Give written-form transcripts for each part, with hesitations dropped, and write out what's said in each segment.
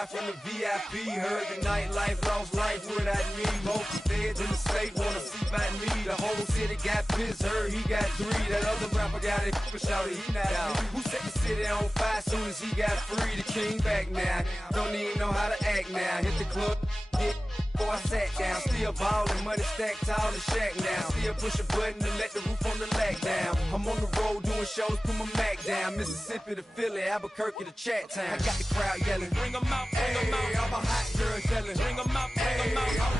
live from the VIP. Heard the nightlife, lost life without me. Both feds in the state wanna see about me. The whole city got pissed, heard he got 3. That other rapper got it, but shouted he not me. Who set the city on fire soon as he got free? The king back now, don't even know how to act now. Hit the club, get before I sat down. Still ballin', money stacked tall in the shack now. Still push a button to let the roof on the lack down. I'm on the road doing shows, put my Mac down. Mississippi to Philly, Albuquerque to Chat Town. I got the crowd yelling, bring 'em out, bring 'em out. I'm a hot girl yelling, bring 'em out, bring 'em out.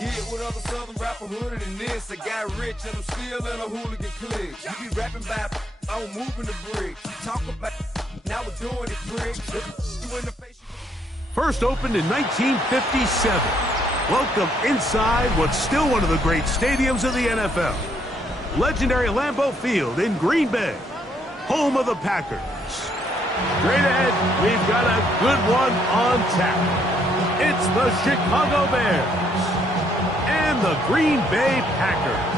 Get with other southern rapper hooded than this. I got rich and I'm still in a hooligan clique. You be rapping by I'm moving the bricks. You talk about now we're doing it bricks. You in the face. First opened in 1957. Welcome inside what's still one of the great stadiums of the NFL. Legendary Lambeau Field in Green Bay, home of the Packers. Straight ahead, we've got a good one on tap. It's the Chicago Bears and the Green Bay Packers.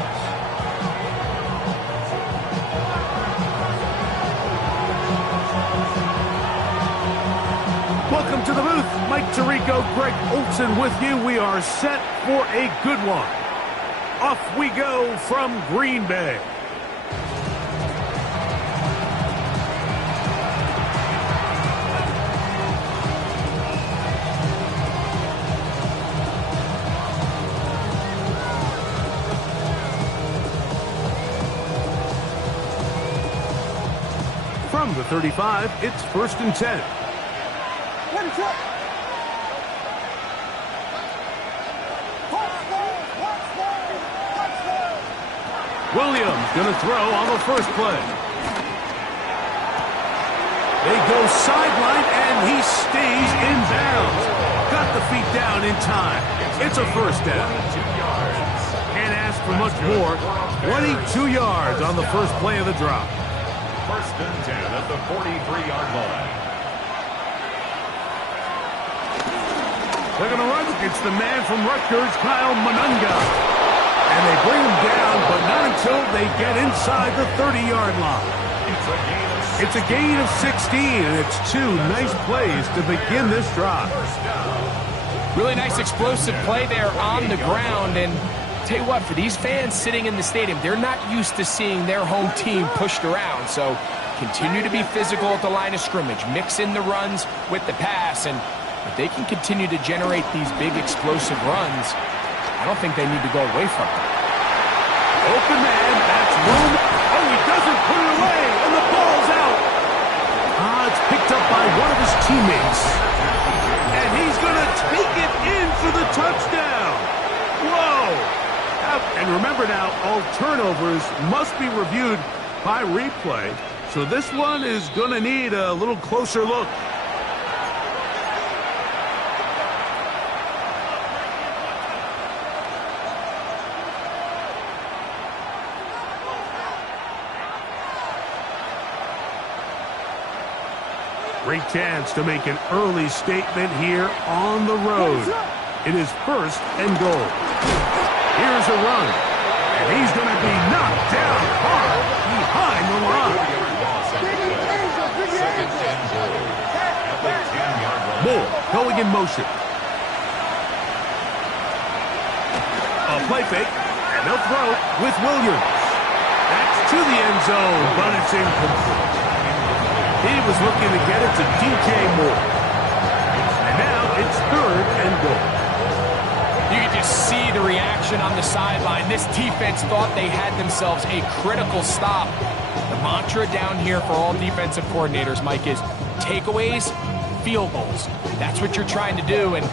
Welcome to the booth. Mike Tirico, Greg Olson with you. We are set for a good one. Off we go from Green Bay. From the 35, it's 1st and 10. Williams going to throw on the first play. They go sideline, and he stays in bounds. Got the feet down in time. It's a first down. Can't ask for much more. 22 yards on the first play of the drop. 1st and 10 at the 43-yard line. They're going to run. It's the man from Rutgers, Kyle Monunga. And they bring him down, but not until they get inside the 30-yard line. It's a gain of 16, and it's 2 nice plays to begin this drive. Really nice explosive play there on the ground. And tell you what, for these fans sitting in the stadium, they're not used to seeing their home team pushed around. So continue to be physical at the line of scrimmage. Mix in the runs with the pass. And if they can continue to generate these big explosive runs, I don't think they need to go away from it. Open man, that's room. Oh, he doesn't put it away, and the ball's out. It's picked up by one of his teammates. And he's going to take it in for the touchdown. Whoa. And remember now, all turnovers must be reviewed by replay. So this one is going to need a little closer look. Great chance to make an early statement here on the road. It is 1st and goal. Here's a run. And he's going to be knocked down hard behind the line. Moore going in motion. A play fake, and they'll throw with Williams. That's to the end zone, but it's incomplete. He was looking to get it to DJ Moore. And now it's 3rd and goal. You can just see the reaction on the sideline. This defense thought they had themselves a critical stop. The mantra down here for all defensive coordinators, Mike, is takeaways, field goals. That's what you're trying to do, and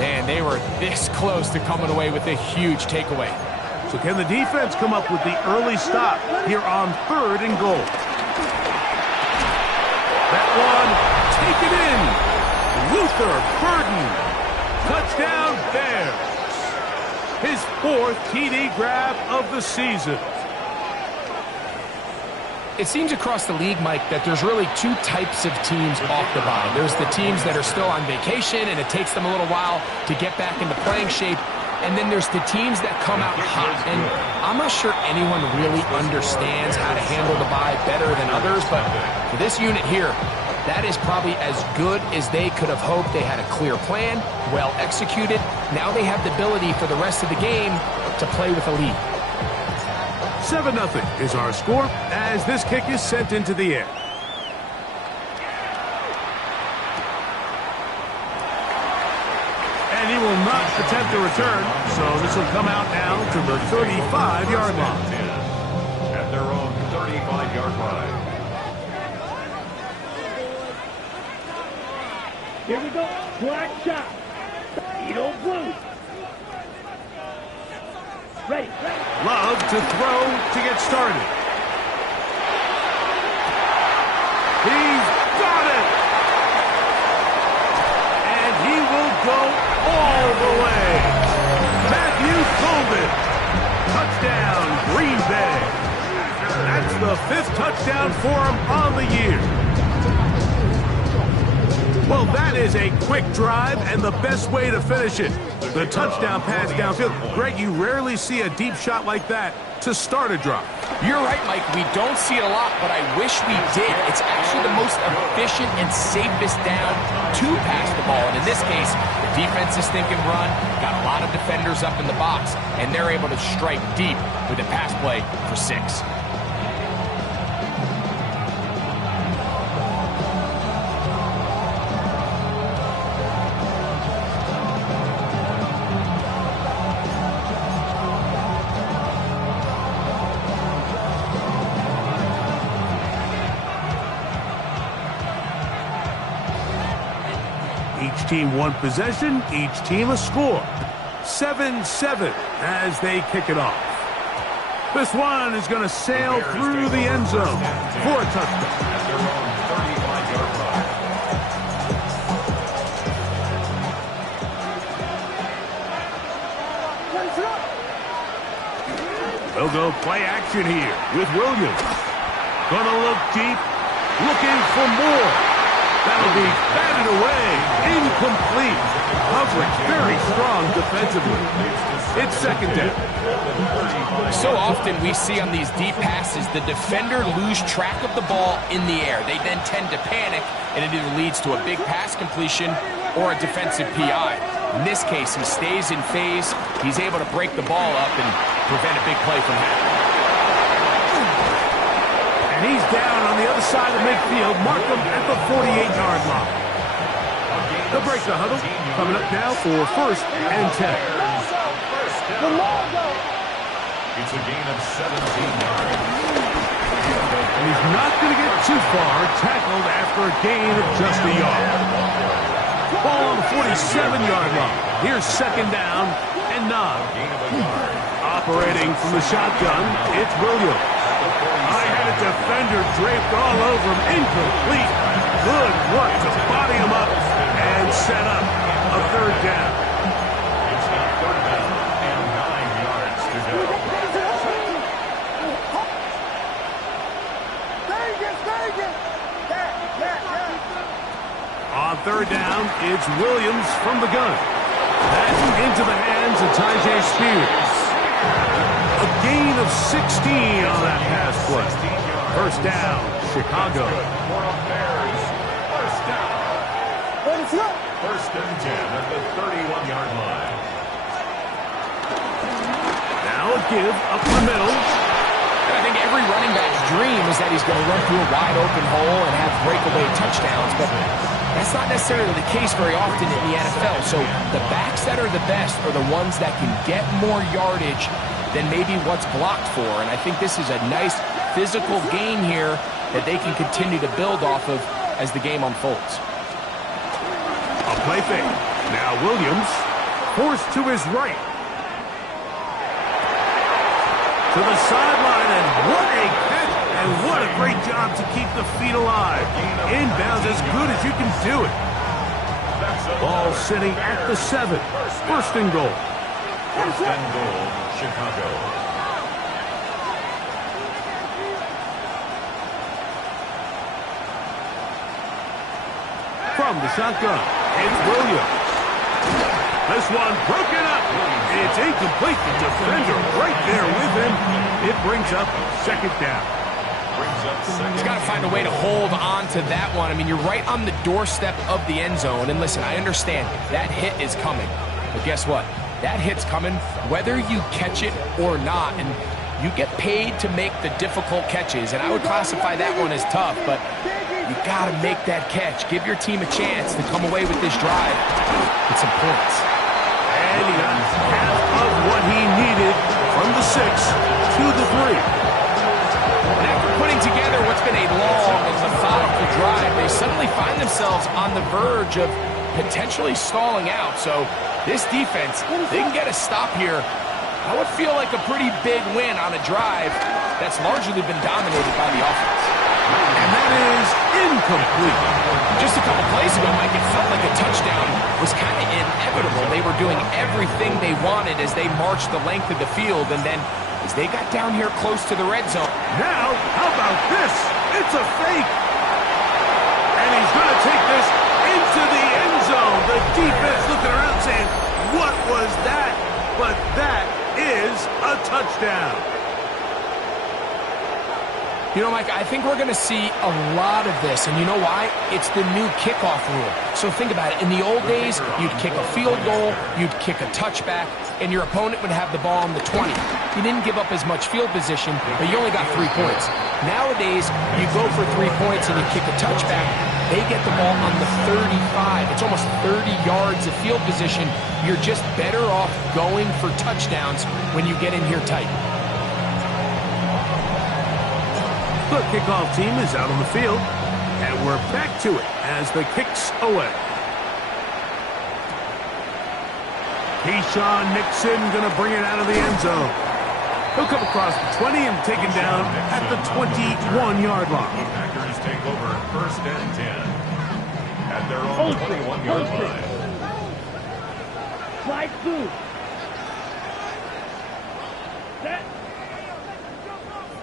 man, they were this close to coming away with a huge takeaway. So can the defense come up with the early stop here on 3rd and goal? That one, take it in. Luther Burden. Touchdown Bears. His 4th TD grab of the season. It seems across the league, Mike, that there's really 2 types of teams off the bye. There's the teams that are still on vacation, and it takes them a little while to get back into playing shape. and then there's the teams that come out hot. And I'm not sure anyone really understands how to handle the bye better than others, but for this unit here, that is probably as good as they could have hoped. They had a clear plan, well executed. Now they have the ability for the rest of the game to play with a lead. 7-0 is our score as this kick is sent into the air. And he will not attempt a return, so this will come out now to the 35-yard line. At their own 35-yard line. Here we go. Black shot. Edo blue. Ready. Love to throw to get started. He's got it. And he will go all the way. Matthew Colvin. Touchdown, Green Bay. That's the 5th touchdown for him on the year. Well, that is a quick drive and the best way to finish it. The touchdown pass downfield. Greg, you rarely see a deep shot like that to start a drive. You're right, Mike. We don't see it a lot, but I wish we did. It's actually the most efficient and safest down to pass the ball. And in this case, the defense is thinking run, got a lot of defenders up in the box, and they're able to strike deep with a pass play for 6. Each team one possession, each team a score. 7-7 as they kick it off. This one is going to sail through the end zone for a touchdown. At their own 35-yard line. They'll go play action here with Williams. Gonna look deep, looking for more. That'll be batted away, incomplete. Coverage very strong defensively. It's 2nd down. So often we see on these deep passes, the defender lose track of the ball in the air. They then tend to panic, and it either leads to a big pass completion or a defensive PI. In this case, he stays in phase. He's able to break the ball up and prevent a big play from happening. And he's down on the other side of midfield. Mark him at the 48-yard line. They'll break the huddle. Coming up now for 1st and 10. It's a gain of 17 yards. And he's not going to get too far. Tackled after a gain of just a yard. Ball on the 47-yard line. Here's 2nd down and 9. Operating from the shotgun, it's Williams. I had a defender draped all over him. Incomplete. Good work to body him up and set up a 3rd down. It's now 3rd down and 9 yards to go. On 3rd down, it's Williams from the gun. That's into the hands of Tyjae Spears. A gain of 16 on that pass play. 1st down, Chicago. First down. 1st and 10 at the 31-yard line. Now a give up the middle. I think every running back's dream is that he's going to run through a wide open hole and have breakaway touchdowns, but that's not necessarily the case very often in the NFL. So the backs that are the best are the ones that can get more yardage than maybe what's blocked for. And I think this is a nice physical game here that they can continue to build off of as the game unfolds. A play fake. Now Williams forced to his right. To the sideline, and what a catch, and what a great job to keep the feet alive. Inbounds as good as you can do it. Ball sitting at the 7. 1st and goal. 1st and goal, Chicago. From the shotgun, it's Williams. This one broken up It's incomplete. The defender right there with him. It brings up second down. He's got to find a way to hold on to that one. I mean, you're right on the doorstep of the end zone. And listen, I understand that hit is coming. But guess what? That hit's coming whether you catch it or not. And you get paid to make the difficult catches. And I would classify that one as tough. But you got to make that catch. Give your team a chance to come away with this drive with some points. And he got half of what he needed from the 6 to the 3. And after putting together what's been a long and methodical drive, they suddenly find themselves on the verge of potentially stalling out. So this defense, they can get a stop here. I would feel like a pretty big win on a drive that's largely been dominated by the offense. And that is incomplete. Just a couple plays ago, Mike, it felt like a touchdown was kind of inevitable. They were doing everything they wanted as they marched the length of the field, and then as they got down here close to the red zone. Now, how about this? It's a fake. And he's going to take this into the end zone. The defense looking around saying, what was that? But that is a touchdown. You know, Mike, I think we're going to see a lot of this, and you know why? It's the new kickoff rule. So think about it. In the old days, you'd kick a field goal, you'd kick a touchback, and your opponent would have the ball on the 20. You didn't give up as much field position, but you only got 3 points. Nowadays, you go for 3 points and you kick a touchback, they get the ball on the 35. It's almost 30 yards of field position. You're just better off going for touchdowns when you get in here tight. The kickoff team is out on the field, and we're back to it as the kick's away. Keyshawn Nixon going to bring it out of the end zone. He'll come across the 20 and taken down at the 21-yard line. Packers take over 1st and 10 at their own 21-yard line. Slide through. Set.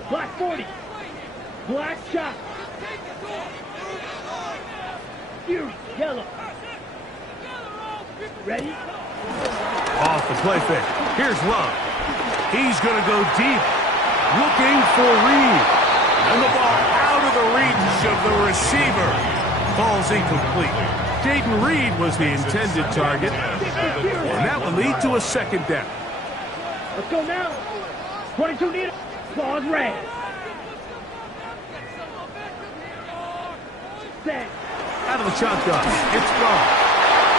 Black 40. Black shot. Fury, yellow. Ready? Off the play fake. Here's Love. He's going to go deep, looking for Reed. And the ball out of the reach of the receiver. Ball's incomplete. Jaden Reed was the intended target. And that will lead to a second down. Let's go now. 22 needle. Claws red. Set. Out of the shotgun. It's gone.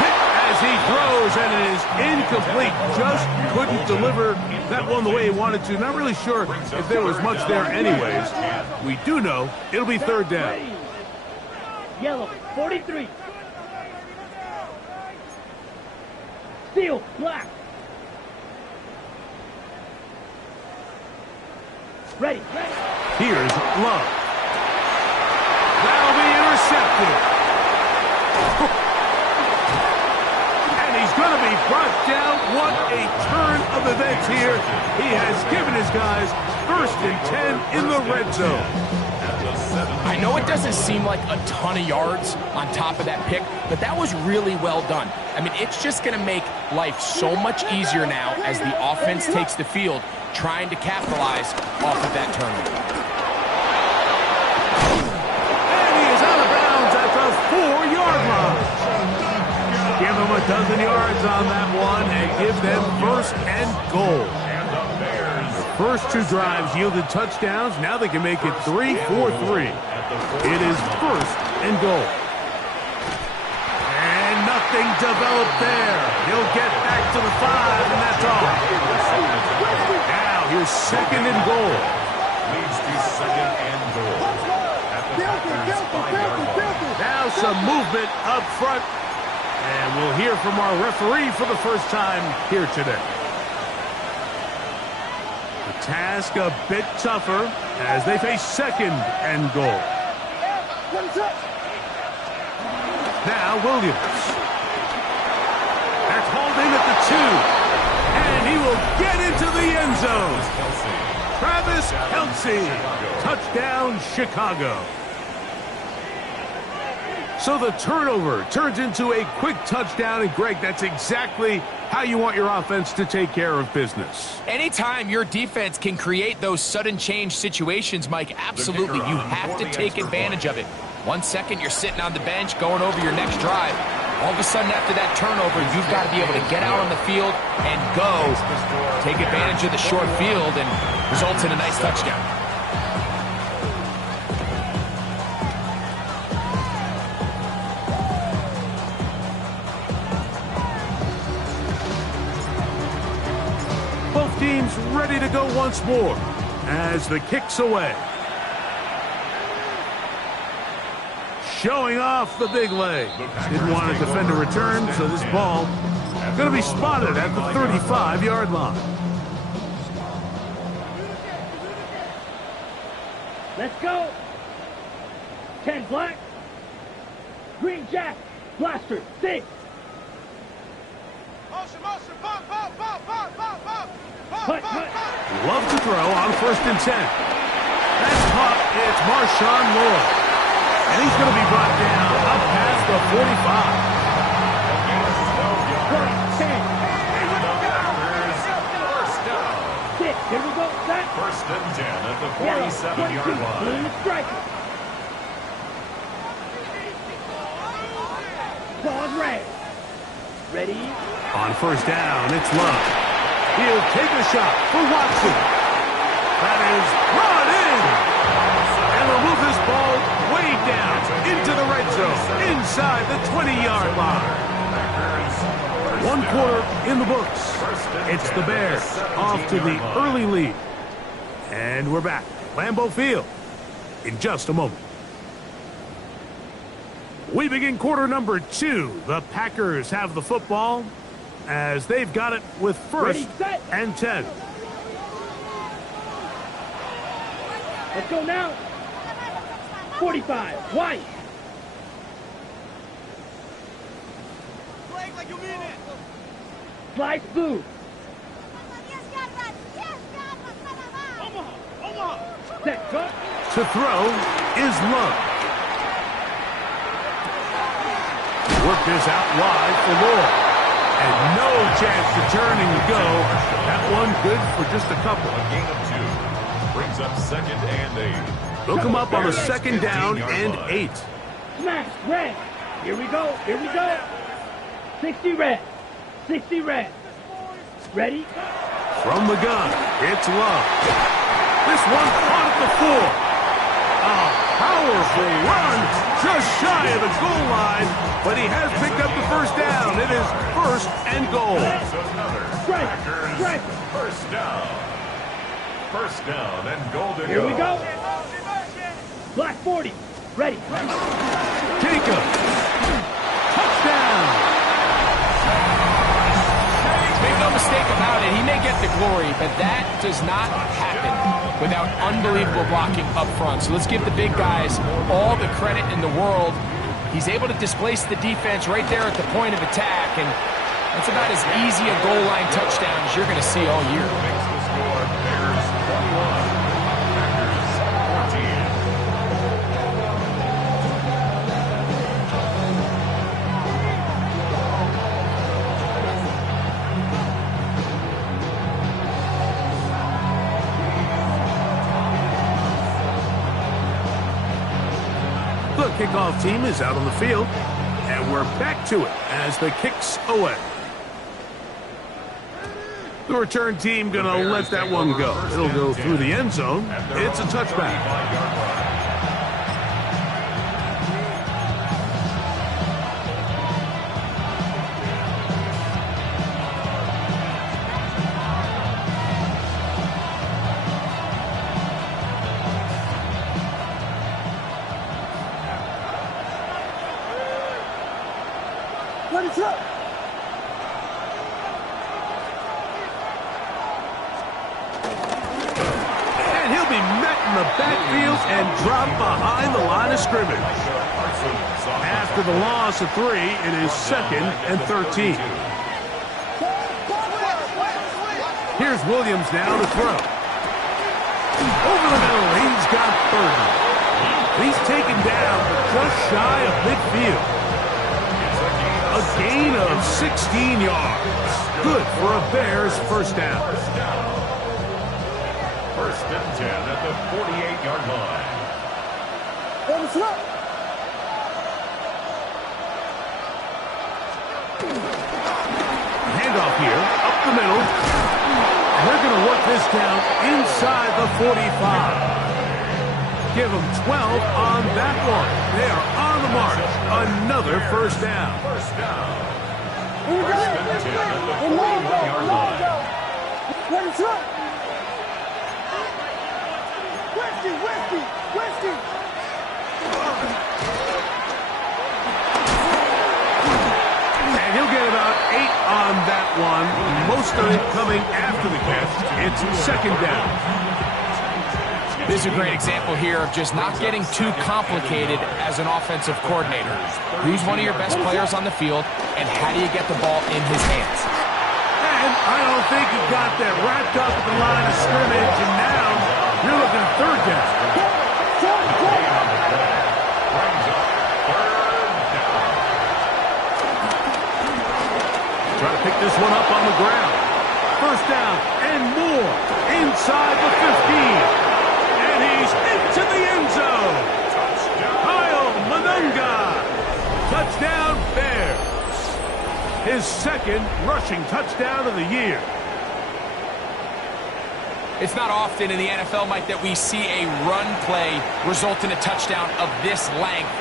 Hit as he throws, and it is incomplete. Just couldn't deliver that one the way he wanted to. Not really sure if there was much there anyways. We do know it'll be 3rd down. Yellow, 43. Steel, black. Ready. Here's Love. That'll be intercepted. And he's going to be brought down. What a turn of events here. He has given his guys 1st and 10 in the red zone. I know it doesn't seem like a ton of yards on top of that pick, but that was really well done. I mean, it's just going to make life so much easier now as the offense takes the field, trying to capitalize off of that turnover. And he is out of bounds at the 4-yard line. Give them a dozen yards on that one and give them 1st and goal. The first 2 drives yielded touchdowns. Now they can make it 3-4-3. It is 1st and goal. And nothing developed there. He'll get back to the 5, and that's all. Now here's 2nd and goal. Leads to 2nd and goal. At the Packers' 5-yard line. Now some movement up front. And we'll hear from our referee for the first time here today. The task a bit tougher as they face 2nd and goal. Now Williams. They're called in at the 2. And he will get into the end zone. Travis Kelce. Touchdown, Chicago. So the turnover turns into a quick touchdown, and Greg, that's exactly how you want your offense to take care of business. Anytime your defense can create those sudden change situations, Mike, absolutely, you have to take advantage of it. 1 second, you're sitting on the bench, going over your next drive. All of a sudden, after that turnover, you've got to be able to get out on the field and go. Take advantage of the short field and results in a nice touchdown. Both teams ready to go once more as the kick's away. Showing off the big leg. Didn't want to defend a return, so this ball going to be spotted at the 35-yard line. Let's go. 10 black. Green jack. Blaster. 6. Put. Love to throw on 1st and 10. That's caught. It's Marshawn Lloyd. And he's going to be brought down up past the 45. Here we go. Set. 1st and 10 at the 47-yard line. Striker. Claws red. Ready? On 1st down, it's Love. He'll take a shot for Watson. That is brought in. And will move this ball way down into the red zone, inside the 20-yard line. 1 quarter in the books. It's the Bears off to the early lead. And we're back. Lambeau Field in just a moment. We begin quarter number 2. The Packers have the football as they've got it with 1st and 10. Let's go now. 45. White. Like you mean it. Slice blue. Set. Cut. To throw is Love. Work this out wide for Lloyd. And no chance to turn and go. That one good for just a couple. A gain of 2. Brings up 2nd and 8. They'll come up on a 2nd down and 8. Smash. Red. Here we go. Here we go. 60 red. 60 red. Ready? From the gun, it's Love. This one caught at the 4. A powerful run just shy of the goal line, but he has picked up the 1st down. It is 1st and goal. Strike. 1st down. 1st down and goal to go. Here we go. Black 40. Ready. Jacob. Touchdown. Make no mistake about it, he may get the glory, but that does not happen without unbelievable blocking up front. So let's give the big guys all the credit in the world. He's able to displace the defense right there at the point of attack, and that's about as easy a goal line touchdown as you're going to see all year. Makes the score Bears 21, Packers 14. The kickoff team is out on the field, and we're back to it as the kick's away. The return team going to let that one go. It'll go through the end zone. It's a touchback. Let it up. And he'll be met in the backfield and dropped behind the line of scrimmage. After the loss of 3, it is 2nd and 13. Here's Williams now to throw. Over the middle, he's got 30. And he's taken down just shy of midfield. A gain of 16 yards. Good for a Bears first down. First and 10 at the 48-yard line. Handoff here, up the middle. And they're going to work this down inside the 45. Give them 12 on that one. They are on the march. Another first down. First down. First and 10 at the 41-yard line. And he'll get about 8 on that one. Most of it coming after the catch. It's second down. This is a great example here of just not getting too complicated as an offensive coordinator. Who's one of your best players on the field, and how do you get the ball in his hands? And I don't think he got that wrapped up at the line of scrimmage, and now you're looking at third down. Try to pick this one up on the ground. First down and more inside the 15. And he's into the end zone. Kyle Manunga. Touchdown Bears. His second rushing touchdown of the year. It's not often in the NFL, Mike, that we see a run play result in a touchdown of this length.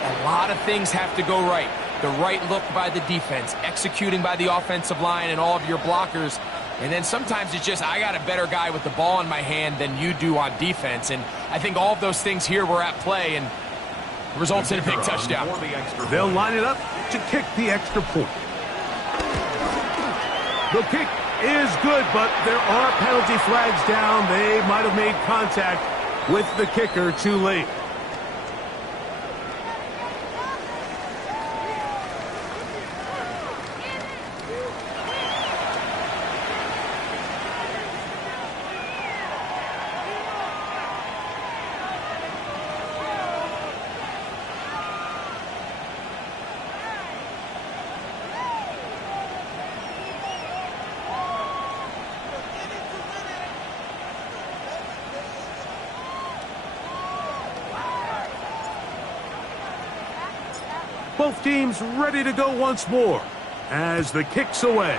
A lot of things have to go right. The right look by the defense, executing by the offensive line and all of your blockers. And then sometimes it's just, I got a better guy with the ball in my hand than you do on defense. And I think all of those things here were at play, and it results in a big touchdown. They'll line it up to kick the extra point. The kick is good, but there are penalty flags down. They might have made contact with the kicker too late. Both teams ready to go once more as the kick's away.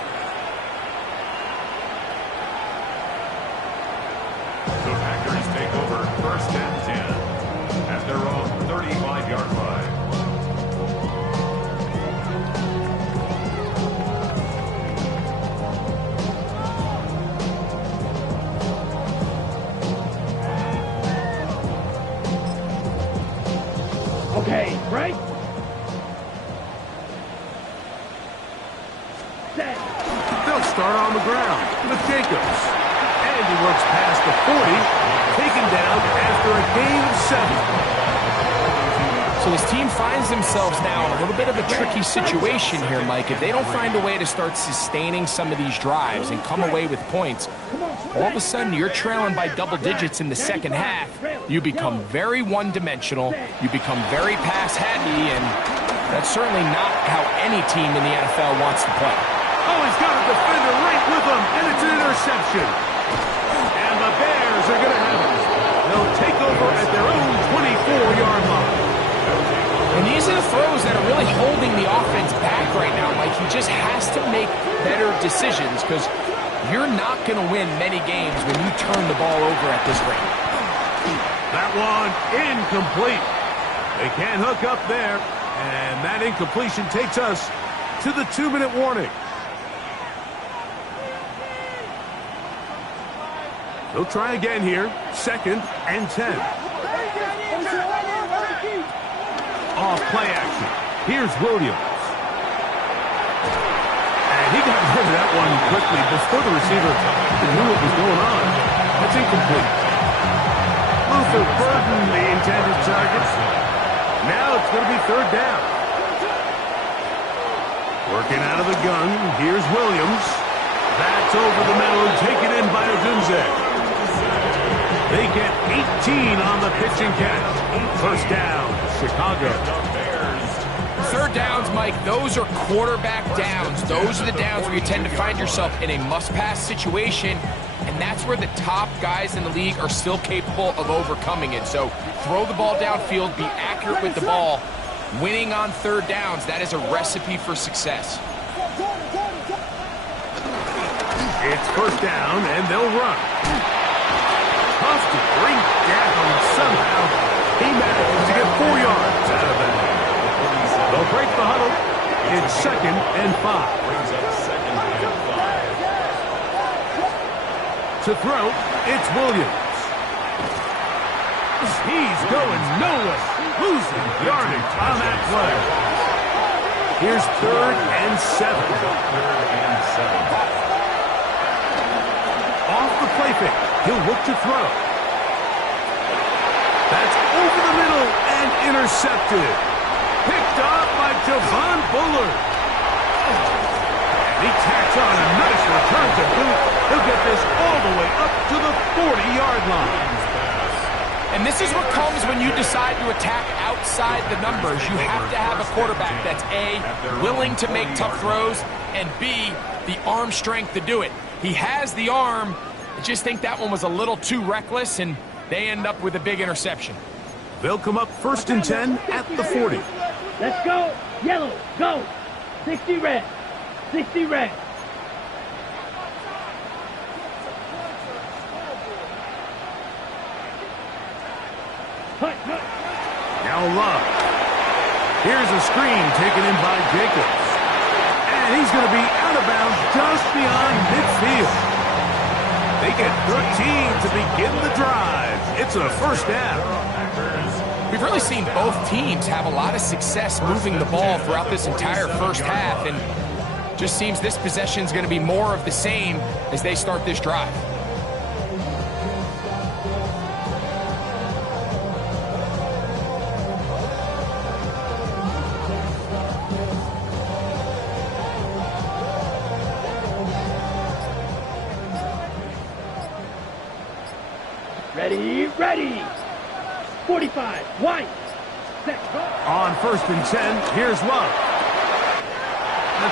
The Packers take over first and 10 at their own 35-yard line. Okay, right? They'll start on the ground with Jacobs. And he works past the 40, taken down after a gain of 7. So this team finds themselves now in a little bit of a tricky situation here, Mike. If they don't find a way to start sustaining some of these drives and come away with points, all of a sudden you're trailing by double digits in the second half. You become very one-dimensional. You become very pass-happy, and that's certainly not how any team in the NFL wants to play. Oh, he's got a defender right with him, and it's an interception. And the Bears are going to have it. They'll take over at their own 24-yard line. And these are the throws that are really holding the offense back right now. Like, he just has to make better decisions because you're not going to win many games when you turn the ball over at this rate. That one incomplete. They can't hook up there, and that incompletion takes us to the 2-minute warning. They'll try again here. Second and 10. Off play action. Here's Williams. And he got rid of that one quickly before the receiver knew what was going on. That's incomplete. Luther Burden, the intended target. Now it's going to be third down. Working out of the gun. Here's Williams. That's over the middle and taken in by Odunze. They get 18 on the pitch and catch. First down, Chicago. Third downs, Mike, those are quarterback downs. Those are the downs where you tend to find yourself in a must-pass situation, and that's where the top guys in the league are still capable of overcoming it. So throw the ball downfield, be accurate with the ball. Winning on third downs, that is a recipe for success. It's first down, and they'll run. Tough to bring down somehow. He manages to get 4 yards out of that. They'll break the huddle. It's 2nd and 5. To throw, it's Williams. He's going nowhere. Losing yardage on that play. Here's 3rd and 7. Off the play fake. He'll look to throw. That's over the middle and intercepted. Picked off by Javon Bullard. And he tacks on a nice return to boot. He'll get this all the way up to the 40-yard line. And this is what comes when you decide to attack outside the numbers. You have to have a quarterback that's A, willing to make tough throws, and B, the arm strength to do it. He has the arm. I just think that one was a little too reckless, and they end up with a big interception. They'll come up 1st and 10 at the 40. Let's go. Yellow, go. 60 red. 60 red. Now Love. Here's a screen taken in by Jacobs. And he's going to be out of bounds just beyond midfield. They get 13 to begin the drive. It's a first down. We've really seen both teams have a lot of success moving the ball throughout this entire first half, and just seems this possession is going to be more of the same as they start this drive. Ready. 45, white. Set, go. On 1st and 10, here's Love.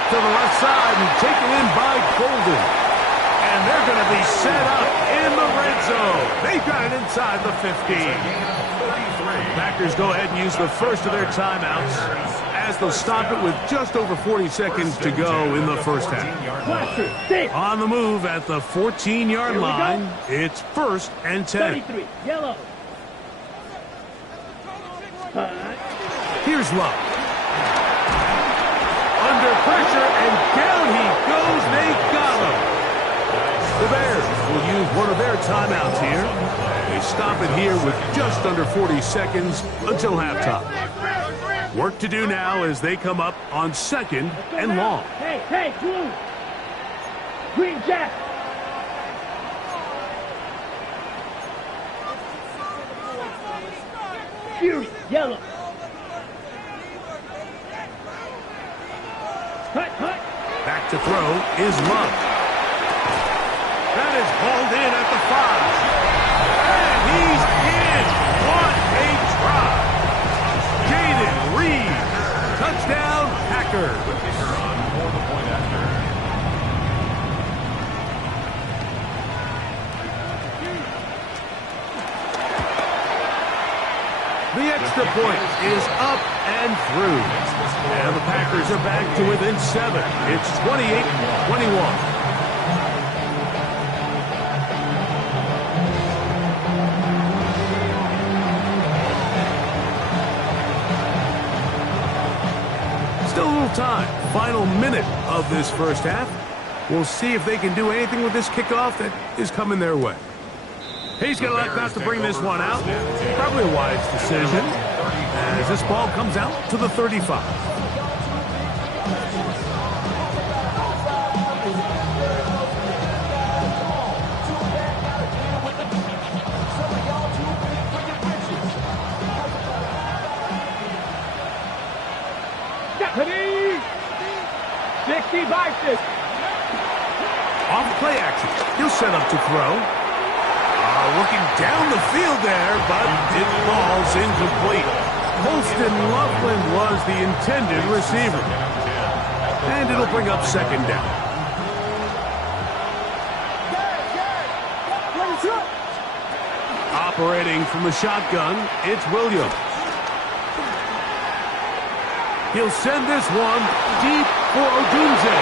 To the left side and taken in by Golden. And they're going to be set up in the red zone. They've got it inside the 15. Packers go ahead and use the first of their timeouts as they'll stop it with just over 40 seconds to go in the first half. On the move at the 14-yard line, it's 1st and 10. 33, yellow. Here's Love. Under pressure, and down he goes. They got him. The Bears will use one of their timeouts here. They stop it here with just under 40 seconds until halftime. Work to do now as they come up on 2nd and long. Hey, blue. Green jack. Fury, yellow. Cut. Back to throw is Love. That is hauled in at the 5. And he's in. What a try. Jaden Reed. Touchdown, Packers. The extra point is up and through. And the Packers are back to within 7. It's 28-21. Still a little time. Final minute of this first half. We'll see if they can do anything with this kickoff that is coming their way. He's going to elect not to bring this one out. Probably a wise decision as this ball comes out to the 35. Off play action. He'll set up to throw. Looking down the field there, but it falls incomplete. Holston Loveland was the intended receiver. And it'll bring up second down. Operating from the shotgun, it's Williams. He'll send this one deep for Odunze.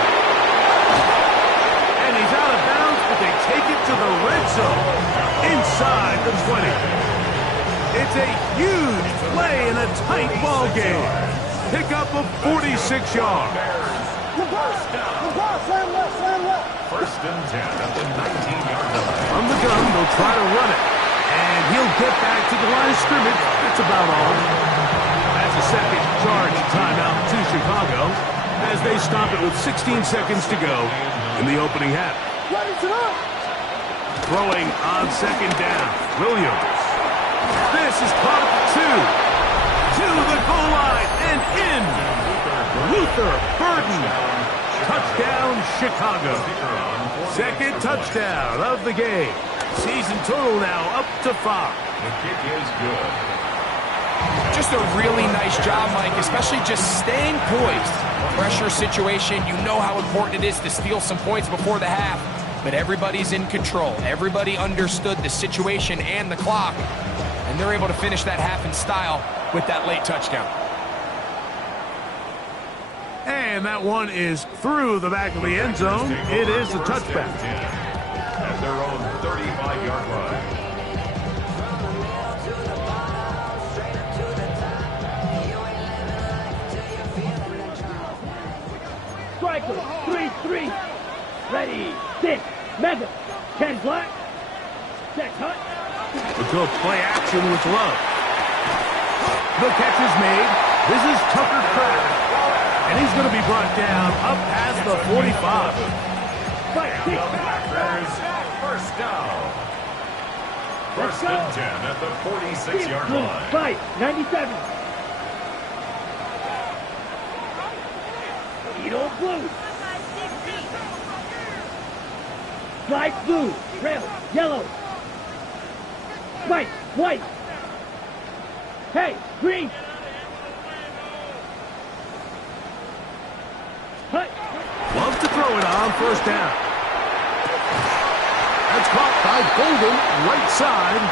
And he's out of bounds, but they take it to the red zone inside the 20. It's a huge play in a tight ball game. Pick up of 46 yards. First and 10 at the 19-yard line. From the gun, they'll try to run it. And he'll get back to the line of scrimmage. That's about all. That's a second charge timeout to Chicago as they stop it with 16 seconds to go in the opening half. Throwing on second down, Williams. This is caught at the 2. To the goal line and in. Luther Burden. Touchdown, Chicago. Second touchdown of the game. Season total now up to 5. The kick is good. Just a really nice job, Mike, especially just staying poised. Pressure situation, you know how important it is to steal some points before the half, but everybody's in control. Everybody understood the situation and the clock, and they're able to finish that half in style with that late touchdown. And that one is through the back of the end zone. It is a touchback. At their own 35-yard line. Striker, 3-3. Ready, 6. Mega. 10 black. Set cut. We'll go play action with Love. The catch is made. This is Tucker Kraft. And he's going to be brought down up past the 45. Packers, first down. First and 10 at the 46-yard line. Fight, 97. Edo blue. Slide blue. Rail, yellow. White, white. Hey, green. Hut. Love to throw it on first down. That's caught by Golden, right side.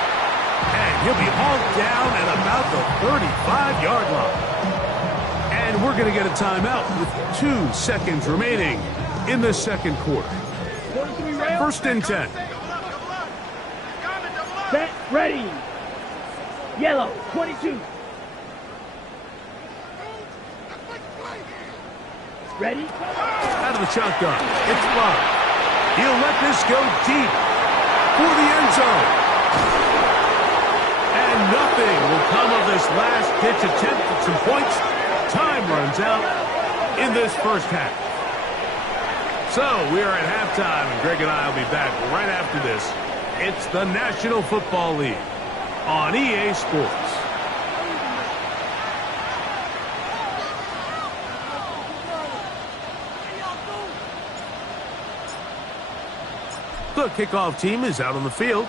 And he'll be hauled down at about the 35-yard line. And we're going to get a timeout with 2 seconds remaining in the second quarter. First and 10. Set, ready. Yellow, 22. Ready? Out of the shotgun, it's Love. He'll let this go deep for the end zone. And nothing will come of this last-ditch attempt at some points. Time runs out in this first half. So we are at halftime, and Greg and I will be back right after this. It's the National Football League on EA Sports. The kickoff team is out on the field,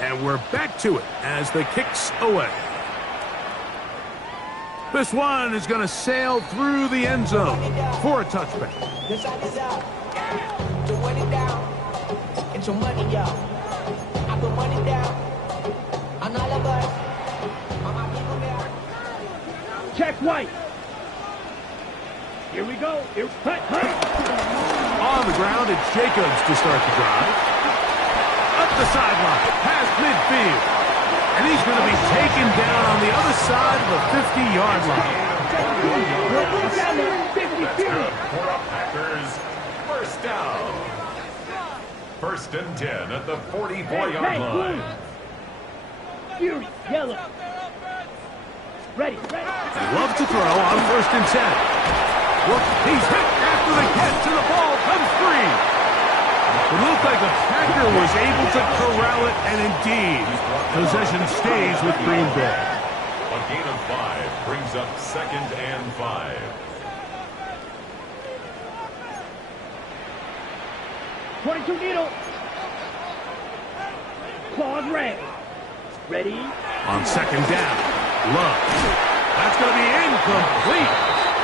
and we're back to it as the kick's away. This one is going to sail through the end zone for a touchback. Get your money up. I put money down on all of us. On my people there. Check white. Here we go. Here, hut, hut. On the ground, it's Jacobs to start the drive. Up the sideline, past midfield. And he's going to be taken down on the other side of the 50-yard line. That's good for the Packers. First down. First and 10 at the 44-yard line. Fury, yellow. Ready, ready. Love to throw on first and 10. Look, he's hit after the catch, and the ball comes free. It looked like the Packer was able to corral it, and indeed, possession stays with Green Bay. A gain of 5 brings up second and 5. .22 needle. Claws red. Ready? On second down, Love. That's going to be incomplete.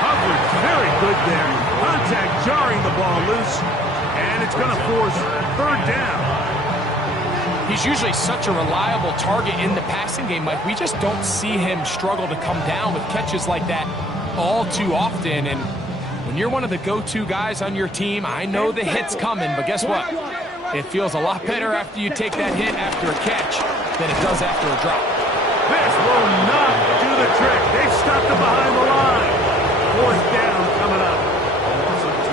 Coverage very good there. Contact jarring the ball loose. And it's going to force third down. He's usually such a reliable target in the passing game, Mike. We just don't see him struggle to come down with catches like that all too often. And when you're one of the go-to guys on your team, I know the hit's coming, but guess what? It feels a lot better after you take that hit after a catch than it does after a drop. This will not do the trick. They stopped him behind the line. Fourth down coming up.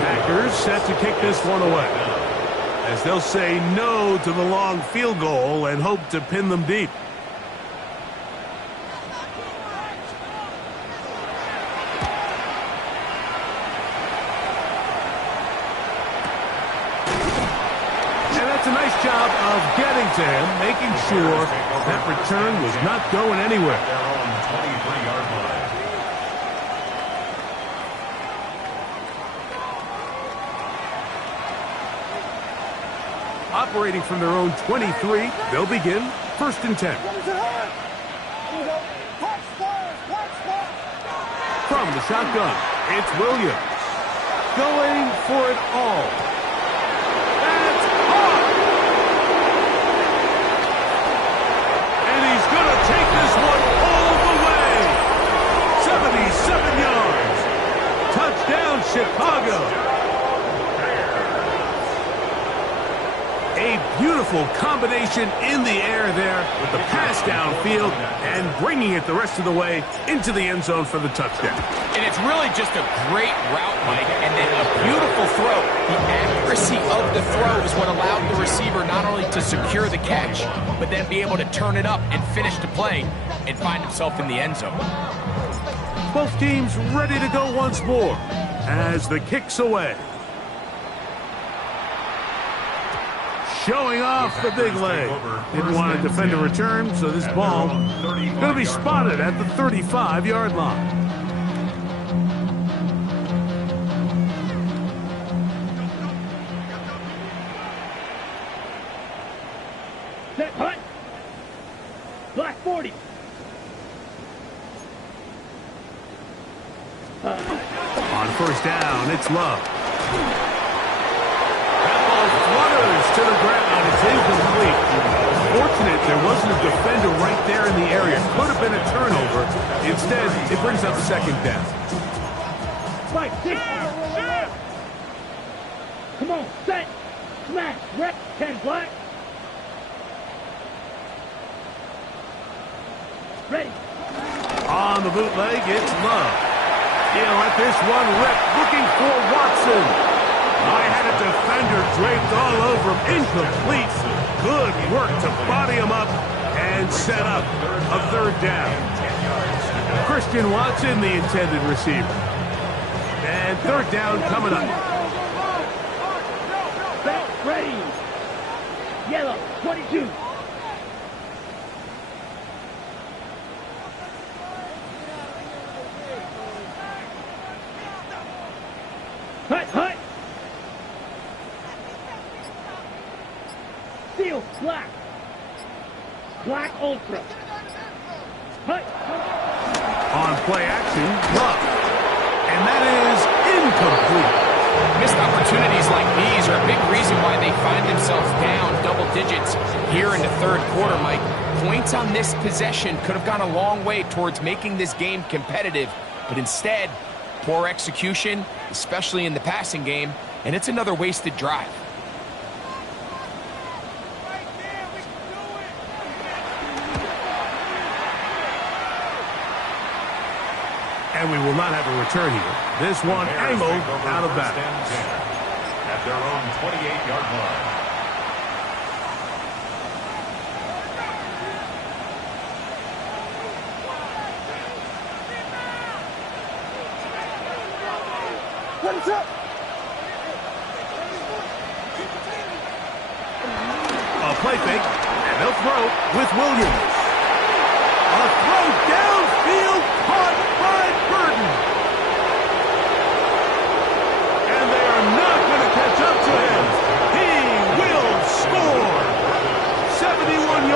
Packers set to kick this one away, as they'll say no to the long field goal and hope to pin them deep. And that's a nice job of getting to him, making sure that return was not going anywhere. Their own 23-yard line. Operating from their own 23, they'll begin first and 10. From the shotgun, it's Williams. Going for it all. That's caught! And he's going to take this one all the way. 77 yards. Touchdown, Chicago. A beautiful combination in the air there with the pass downfield and bringing it the rest of the way into the end zone for the touchdown. And it's really just a great route, Mike, and then a beautiful throw. The accuracy of the throw is what allowed the receiver not only to secure the catch, but then be able to turn it up and finish the play and find himself in the end zone. Both teams ready to go once more as the kick's away. Showing off the big leg. Didn't want to defend a return, so this ball going to be spotted at the 35-yard line. Set punt. Black 40. On first down, it's Love. To the ground, it's incomplete. Fortunate there wasn't a defender right there in the area. Could have been a turnover. Instead, it brings up second down. 5, 6. Come on, set. Smash. Rep. 10 black. Ready. On the bootleg, it's Love. He'll let this one rip. Looking for Watson. I had a defender draped all over him. Incomplete. Good work to body him up and set up a third down. Christian Watson, the intended receiver. And third down coming up. Back ready. Yellow, 22. Hut, hut. Steel, black. Black Ultra. Hut. On play action, Love. And that is incomplete. Missed opportunities like these are a big reason why they find themselves down double digits here in the third quarter, Mike. Points on this possession could have gone a long way towards making this game competitive, but instead, poor execution, especially in the passing game, and it's another wasted drive. And we will not have a return here. This one angled out of bounds. At their own 28-yard line. What's up? A play fake, and they'll throw with Williams. A throw downfield, caught by Burton. And they are not going to catch up to him. He will score. 71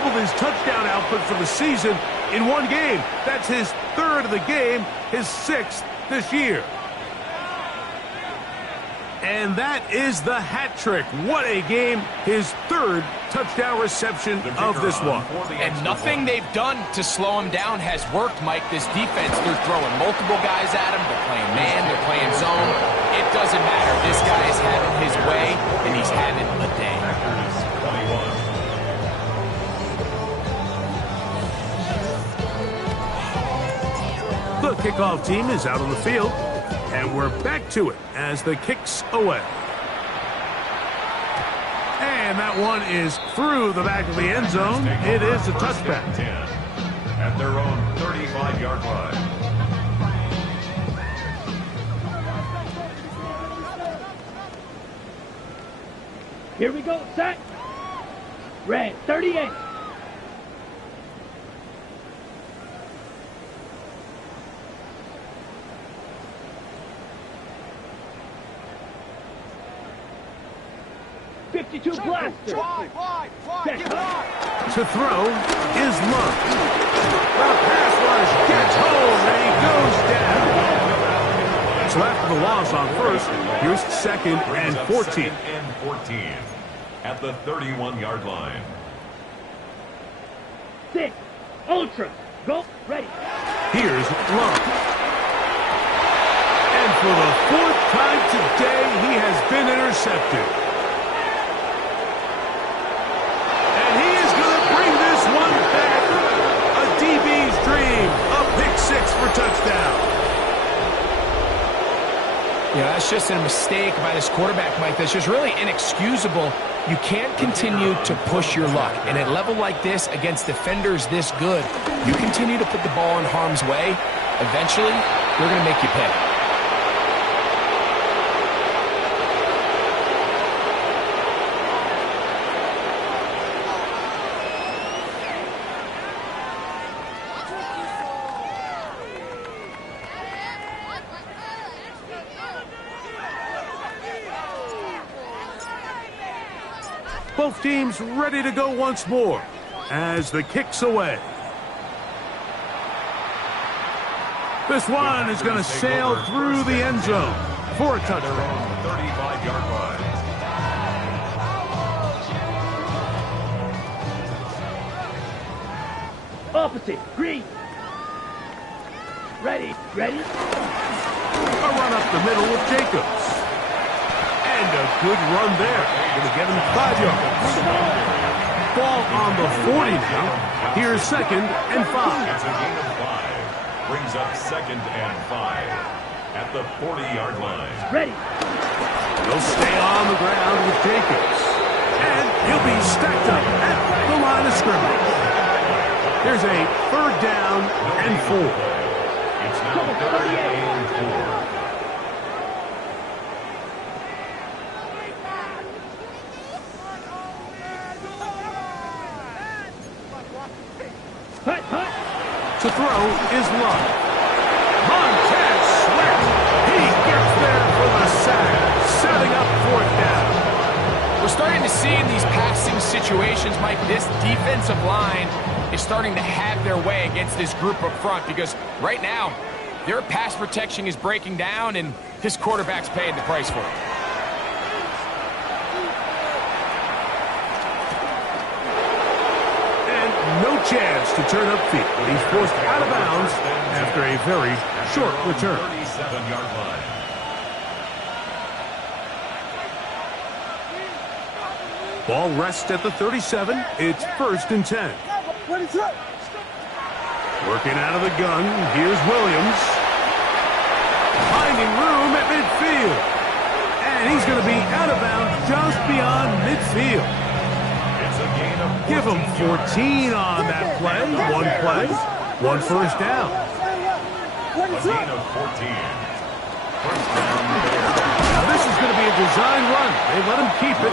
doubled his touchdown output for the season in one game. That's his third of the game, his sixth this year. And that is the hat trick. What a game. His third touchdown reception of this one. And nothing they've done to slow him down has worked, Mike. This defense, they're throwing multiple guys at him. They're playing man, they're playing zone. It doesn't matter. This guy is having his way, and he's having a day. The kickoff team is out on the field. And we're back to it as the kick's away. And that one is through the back of the end zone. It is a touchback. 10 at their own 35-yard line. Here we go, set. Red, 38. Blaster. To throw is Love. The pass rush gets home and he goes down. So after the loss on first, here's second and 14. Second and 14 at the 31-yard line. 6. Ultra. Go. Ready. Here's Love. And for the fourth time today, he has been intercepted. For touchdown. Yeah, that's just a mistake by this quarterback, Mike. That's just really inexcusable. You can't continue to push your luck. And at a level like this, against defenders this good, you continue to put the ball in harm's way, eventually, they're going to make you pay. Both teams ready to go once more as the kick's away. This one is going to sail through the end zone for a touchdown. 35-yard line. Opposite. Green. Ready. Ready. A run up the middle with Jacobs. And a good run there. Going to get him 5 yards. Ball on the 40 now. Here's second and 5. It's a gain of 5. Brings up second and 5 at the 40-yard line. Ready. He'll stay on the ground with Jacobs. And he'll be stacked up at the line of scrimmage. Here's a third down and 4. It's now third and 4. To throw is Love. Montez Sweat. He gets there for the sack, setting up fourth down. We're starting to see in these passing situations, Mike, this defensive line is starting to have their way against this group up front because right now, their pass protection is breaking down and this quarterback's paying the price for it. No chance to turn upfield. He's forced out of bounds after a very short return. 37-yard line. Ball rests at the 37. It's first and 10. Working out of the gun. Here's Williams. Finding room at midfield. And he's going to be out of bounds just beyond midfield. Give him 14 on that play. One first down. A gain of 14. First down. Now this is going to be a design run. They let him keep it,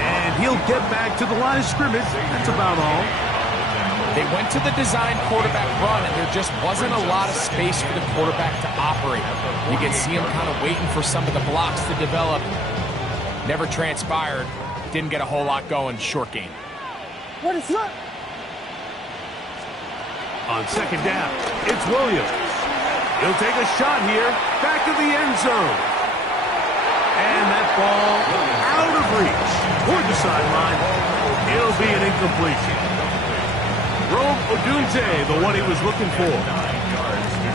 and he'll get back to the line of scrimmage. That's about all. They went to the design quarterback run, and there just wasn't a lot of space for the quarterback to operate. You can see him kind of waiting for some of the blocks to develop. Never transpired. Didn't get a whole lot going. Short game. On second down, it's Williams. He'll take a shot here, back of the end zone. And that ball out of reach toward the sideline. It'll be an incompletion. Rome Odunze, the one he was looking for.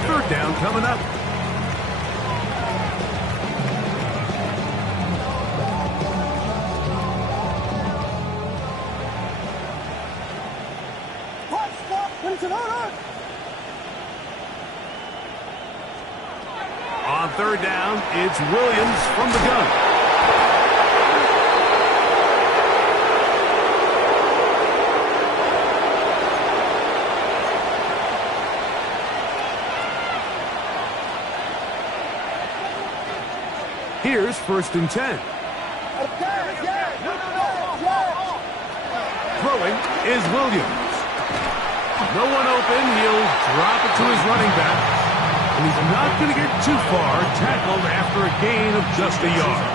Third down coming up. On third down, it's Williams from the gun. Here's 1st and 10. Throwing is Williams. No one open. He'll drop it to his running back. And he's not going to get too far, tackled after a gain of just a yard.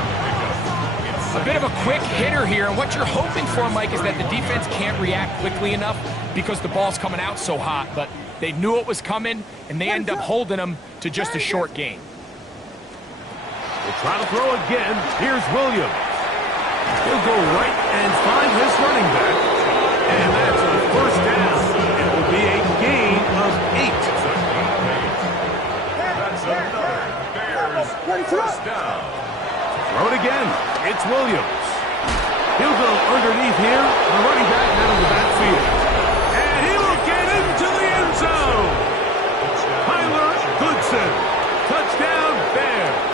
A bit of a quick hitter here, and what you're hoping for, Mike, is that the defense can't react quickly enough because the ball's coming out so hot, but they knew it was coming, and they end up holding them to just a short gain. We'll try to throw again. Here's Williams. He'll go right and find his running back, and that's a first down. It will be a gain of 8. Bears first down. Throw it again. It's Williams. He'll go underneath here. The running back out of the backfield. And he will get into the end zone. Tyler Goodson. Touchdown, Bears.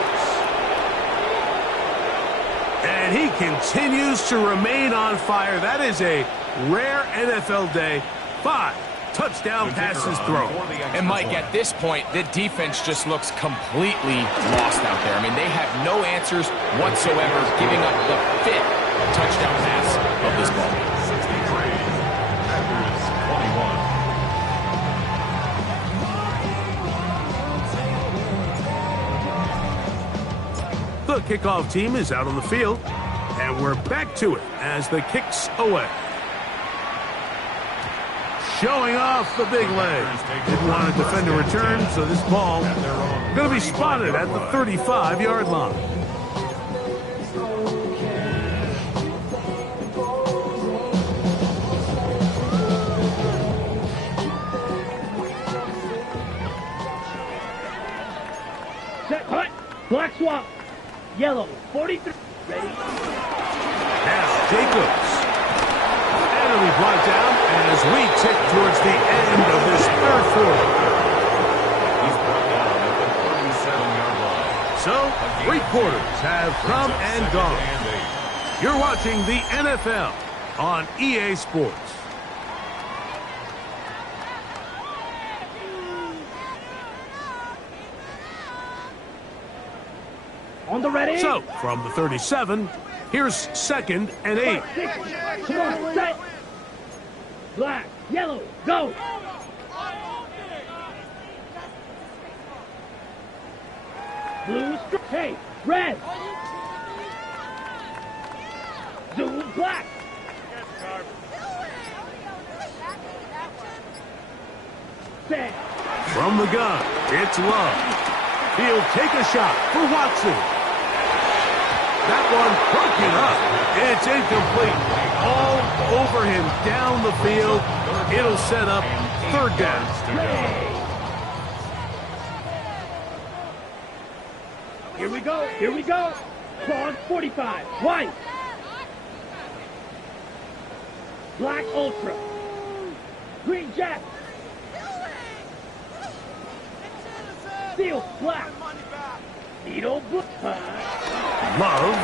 And he continues to remain on fire. That is a rare NFL day. 5 touchdown passes thrown. And Mike, at this point, the defense just looks completely lost out there. I mean, they have no answers whatsoever, giving up the 5th touchdown pass of this ball game. 63, Packers 21. The kickoff team is out on the field, and we're back to it as the kick's away. Showing off the big leg. Didn't want to defend a return, so this ball going to be spotted at the 35-yard line. Set, cut, black swap, yellow, 43. Ready? Now Jacobs. And it'll be brought down as we tick towards the end of this third quarter. He's brought down at the 37-yard line. So, 3 quarters have come and gone. You're watching the NFL on EA Sports. On the ready? So, from the 37, here's 2nd and 8. Come on, set. Black, yellow, go. Blue, hey, red. Zoom, black. Set. From the gun, it's Love. He'll take a shot for Watson. That one broken up. It's incomplete. All over him down the field. It'll set up 3rd down. Here we go. Here we go. Clause 45. White. Black Ultra. Green Jack. Steel Black. Needle Blue. Love.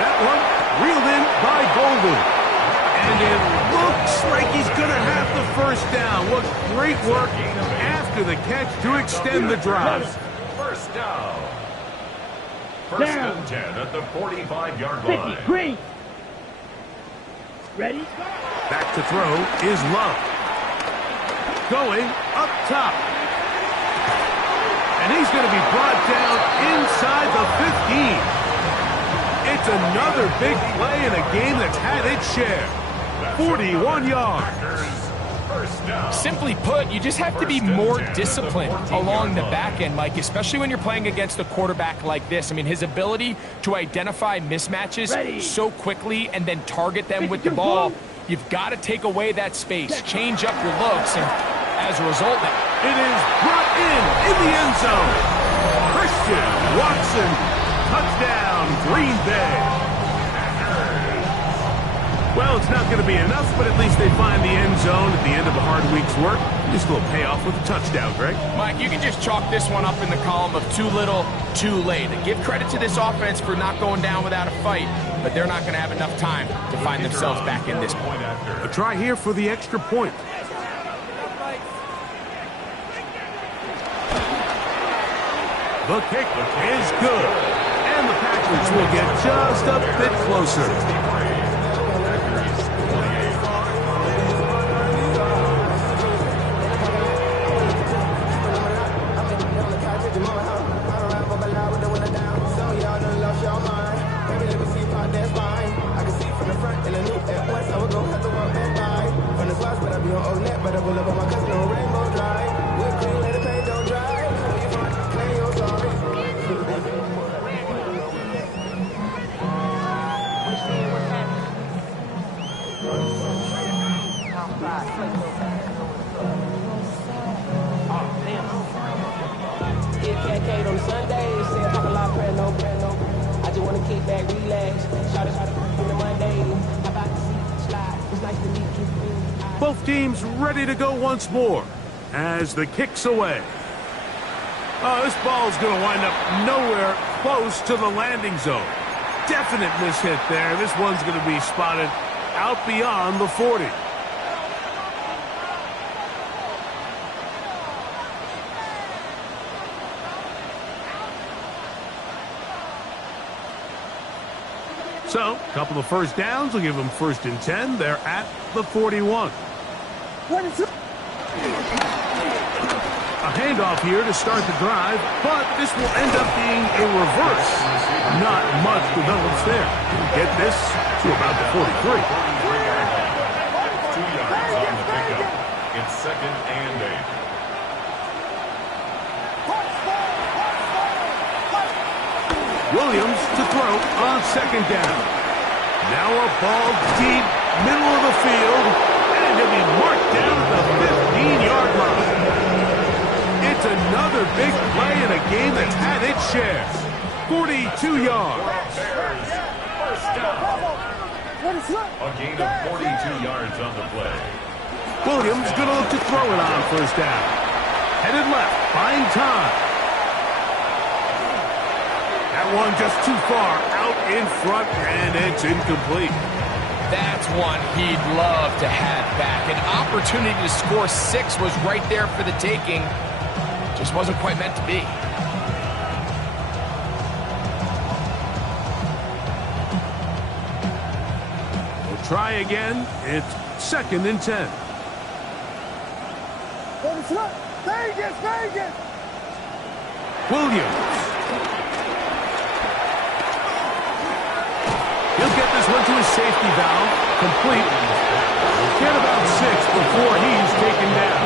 That one reeled in by Golden. And it looks like he's going to have the first down. What great work after the catch to extend the drive. First down. First and 10 at the 45-yard line. 50, green. Ready? Back to throw is Love. Going up top. And he's going to be brought down inside the 15. It's another big play in a game that's had its share. 41 yards. First down. Simply put, you just have to be more disciplined along the back end, Mike, especially when you're playing against a quarterback like this. I mean, his ability to identify mismatches so quickly and then target them with the ball, you've got to take away that space, change up your looks, and as a result, it is brought in the end zone. Christian Watson, touchdown, Green Bay. Well, it's not going to be enough, but at least they find the end zone at the end of a hard week's work. Just a little payoff with a touchdown, Greg. Mike, you can just chalk this one up in the column of too little, too late. And give credit to this offense for not going down without a fight, but they're not going to have enough time to find themselves back in this point. A try here for the extra point. The kick is good, and the Packers will get just a bit closer. Both teams ready to go once more as the kick's away. Oh, this ball's going to wind up nowhere close to the landing zone. Definite mishit there. This one's going to be spotted out beyond the 40. So, a couple of first downs will give them 1st and 10. They're at the 41. A handoff here to start the drive, but this will end up being a reverse. Not much develops there. Get this to about the 43. 2 yards on the pickup. It's 2nd and 8. Williams to throw on 2nd down. Now a ball deep, middle of the field, and he'll be marked down at the 15-yard line. It's another big play in a game that's had its share. 42 yards. First down. A gain of 42 yards on the play. Williams going to look to throw it on 1st down. Headed left, buying time. That one just too far out in front, and it's incomplete. That's one he'd love to have back. An opportunity to score 6 was right there for the taking. Just wasn't quite meant to be. We'll try again. It's 2nd and 10. Vegas! Williams. He'll get this one to his safety valve. Complete. Get about 6 before he's taken down.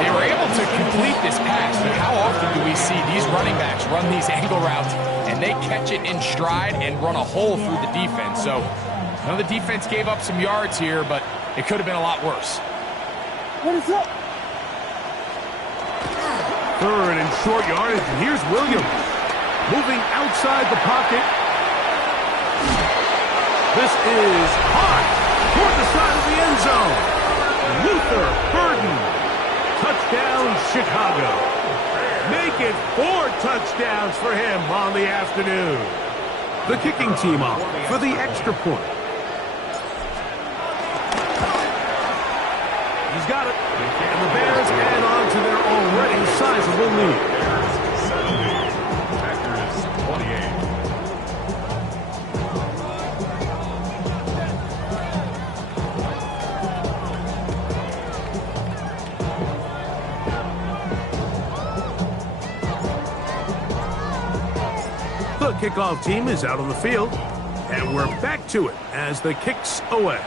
They were able to complete this pass, but how often do we see these running backs run these angle routes and they catch it in stride and run a hole through the defense? So, I know the defense gave up some yards here, but it could have been a lot worse. What is up? 3rd and short yardage, and here's Williams. Moving outside the pocket. This is hot toward the side of the end zone. Luther Burden. Touchdown, Chicago. Make it 4 touchdowns for him on the afternoon. The kicking team off for the extra point. He's got it. And the Bears add on to their already sizable lead. Packers 28. The kickoff team is out on the field, and we're back to it as the kick's away.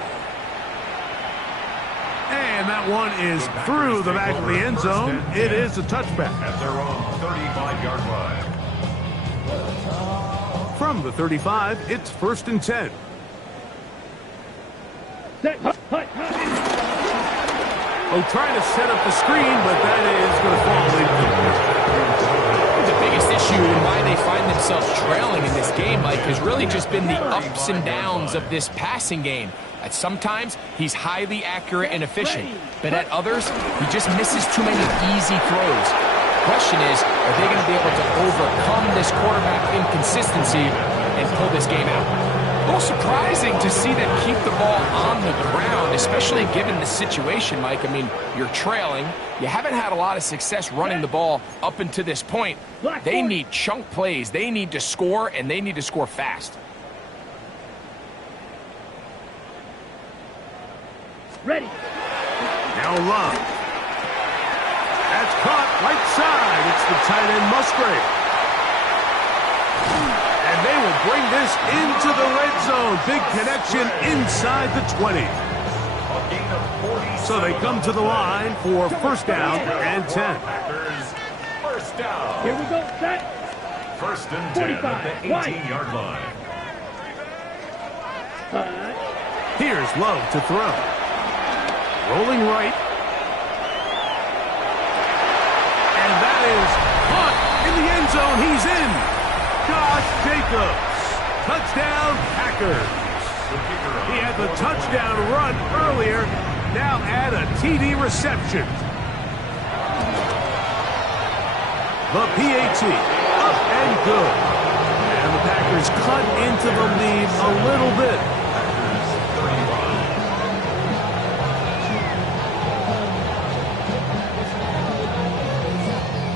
That one is through the back of the end zone. It is a touchback. At their own 35-yard line. From the 35, it's 1st and 10. Oh, trying to set up the screen, but that is going to fall incomplete. The biggest issue and why they find themselves trailing in this game, Mike, has really just been the ups and downs of this passing game. At sometimes, he's highly accurate and efficient, but at others, he just misses too many easy throws. Question is, are they going to be able to overcome this quarterback inconsistency and pull this game out? A little surprising to see them keep the ball on the ground, especially given the situation, Mike. I mean, you're trailing. You haven't had a lot of success running the ball up until this point. They need chunk plays. They need to score, and they need to score fast. Ready. Now Love. That's caught right side. It's the tight end Musgrave. And they will bring this into the red zone. Big connection inside the 20. So they come to the line for 1st down and 10. First down. Here we go, set. 1st and 10 at the 18-yard line. Here's Love to throw. Rolling right. And that is caught in the end zone. He's in. Josh Jacobs. Touchdown, Packers. He had the touchdown run earlier. Now add a TD reception. The PAT. Up and good. And the Packers cut into the lead a little bit.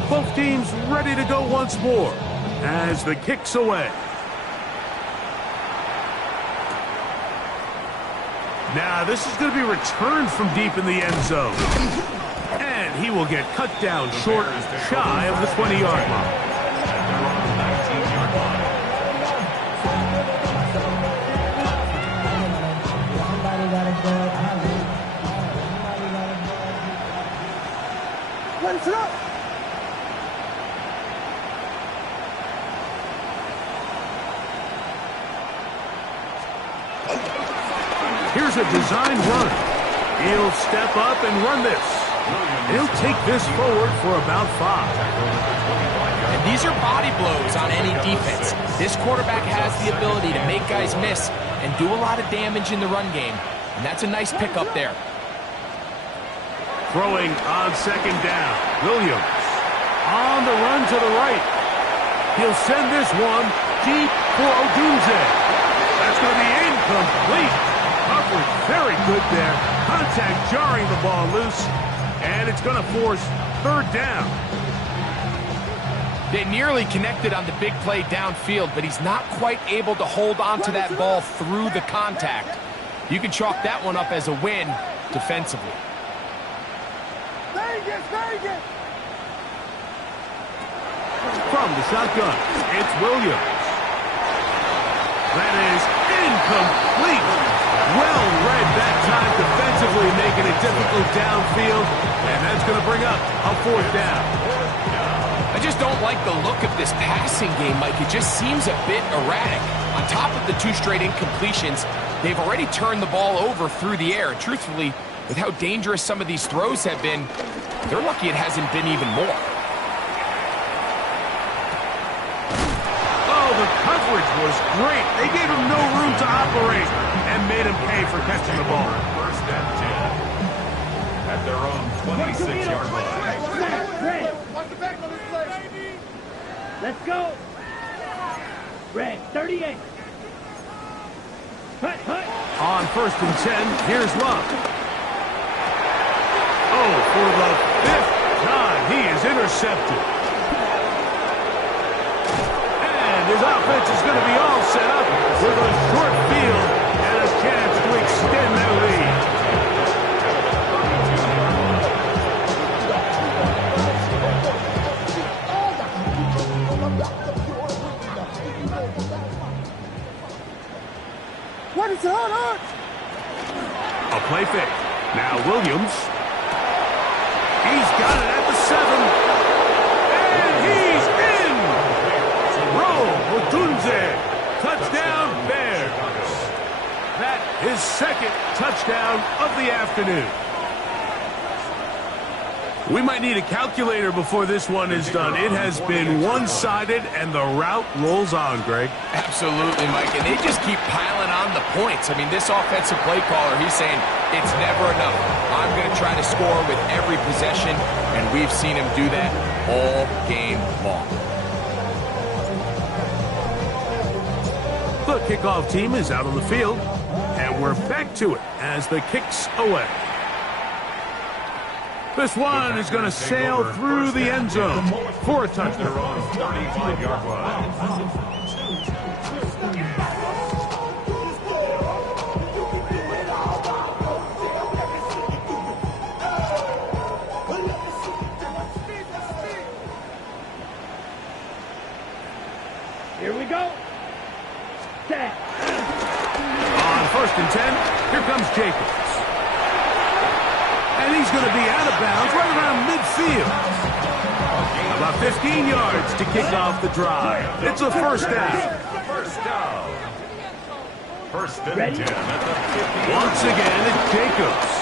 Both teams ready to go once more as the kick's away. Now this is going to be returned from deep in the end zone. And he will get cut down short, shy of the 20-yard line. Let's go. Here's a design run. He'll step up and run this. He'll take this forward for about 5. And these are body blows on any defense. This quarterback has the ability to make guys miss and do a lot of damage in the run game. And that's a nice pickup there. Throwing on 2nd down. Williams on the run to the right. He'll send this one deep for Odunze. That's going to be incomplete. Coverage very good there. Contact jarring the ball loose. And it's going to force 3rd down. They nearly connected on the big play downfield, but he's not quite able to hold on to that ball through the contact. You can chalk that one up as a win defensively. From the shotgun, it's Williams. That is incomplete. Well read that time defensively, making it difficult downfield, and that's going to bring up a 4th down. I just don't like the look of this passing game, Mike. It just seems a bit erratic. On top of the 2 straight incompletions, they've already turned the ball over through the air. And truthfully, with how dangerous some of these throws have been, they're lucky it hasn't been even more. Oh, the coverage was great. They gave him no room to operate and made him pay for catching the ball. 1st and 10 at their own 26-yard line. Let's go. Red, 38. Hut, hut. On 1st and 10, here's Love. Oh, for the 5th time, he is intercepted. And his offense is going to be all set up with a short field and a chance to extend their lead. What is on? A play fake. Now Williams got it at the 7. And he's in! Odunze, touchdown Bears. That is second touchdown of the afternoon. We might need a calculator before this one is done. It has been one-sided, and the route rolls on, Greg. Absolutely, Mike, and they just keep piling on the points. I mean, this offensive play caller, he's saying it's never enough. I'm going to try to score with every possession, and we've seen him do that all game long. The kickoff team is out on the field, and we're back to it as the kick's away. This one is going to sail through the end zone for a touchdown. 35-yard line. Here we go. Set. On 1st and 10, here comes Jacobs. And he's going to be out of bounds right around midfield. About 15 yards to kick off the drive. It's a first down. First down. 1st and 10 at the 50. Once again, it's Jacobs.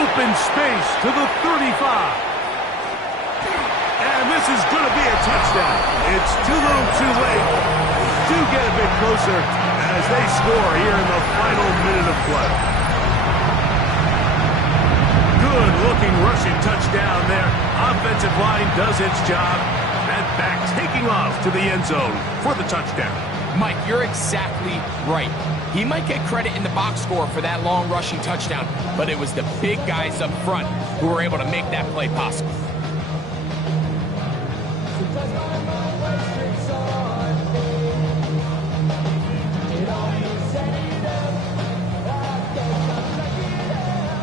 Open space to the 35. And this is going to be a touchdown. It's too little too late. Do get a bit closer as they score here in the final minute of play. Good-looking rushing touchdown there. Offensive line does its job. And back taking off to the end zone for the touchdown. Mike, you're exactly right. He might get credit in the box score for that long rushing touchdown, but it was the big guys up front who were able to make that play possible.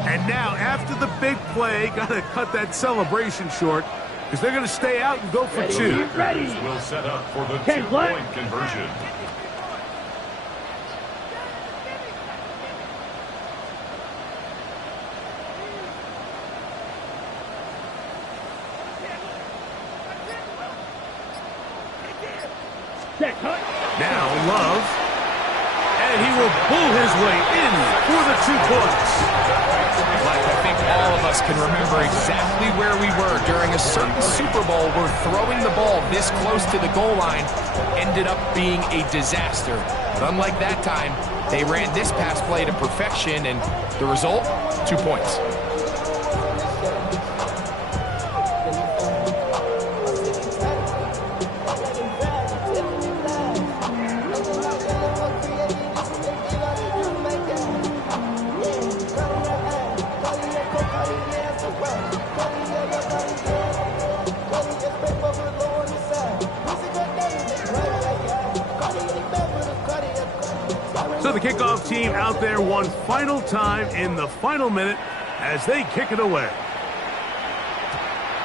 And now, after the big play, got to cut that celebration short because they're going to stay out and go for two. Packers will set up for the two-point conversion. Now Love, and he will pull his way in for the 2 points. Mike, I think all of us can remember exactly where we were during a certain Super Bowl where throwing the ball this close to the goal line ended up being a disaster. But unlike that time, they ran this pass play to perfection, and the result, 2 points. So the kickoff team out there one final time in the final minute as they kick it away.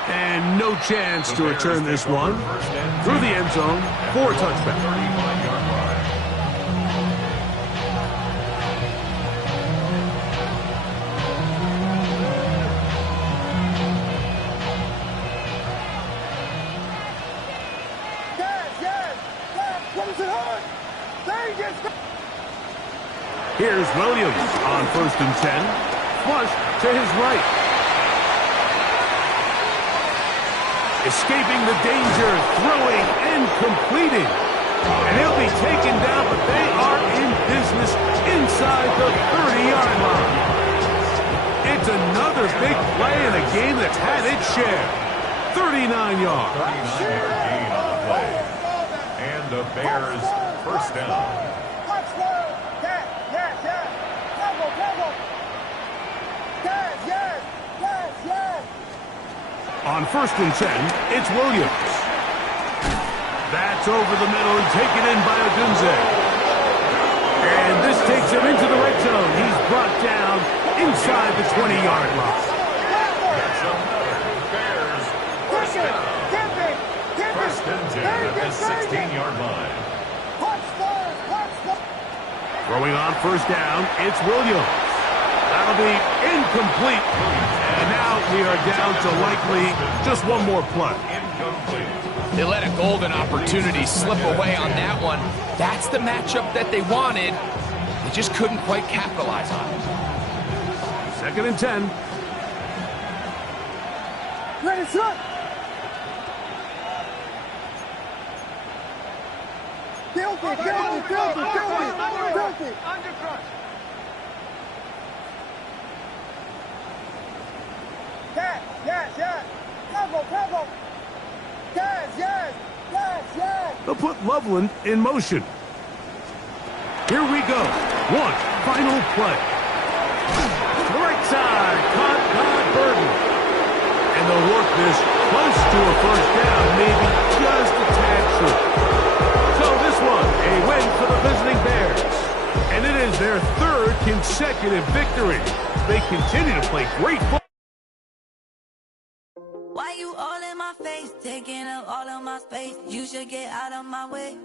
And no chance to return this one through the end zone for a touchback. 35-yard line. Here's Williams on 1st and 10. Flush to his right. Escaping the danger, throwing and completing. And he'll be taken down, but they are in business inside the 30-yard line. It's another big play in a game that's had its share. 39 yards. 39-yard gain on the play. And the Bears first down. On 1st and 10, it's Williams. That's over the middle and taken in by Odunze. And this takes him into the red zone. He's brought down inside the 20-yard line. That's another Bears first down. 1st and 10 at the 16-yard line. Throwing on 1st down, it's Williams. That'll be incomplete. And now Now we are down to likely just one more play. Incomplete. They let a golden opportunity slip away on that one. That's the matchup that they wanted. They just couldn't quite capitalize on it. 2nd and 10. Ready, set. Filthy. Yes. Cover. Yes. They'll put Loveland in motion. Here we go. One final play. To the right side. Caught by Burton. And they'll work this close to a first down, maybe just a tad short. So this one, a win for the visiting Bears. And it is their 3rd consecutive victory. They continue to play great football. Why you all in my face, taking up all of my space? You should get out of my way.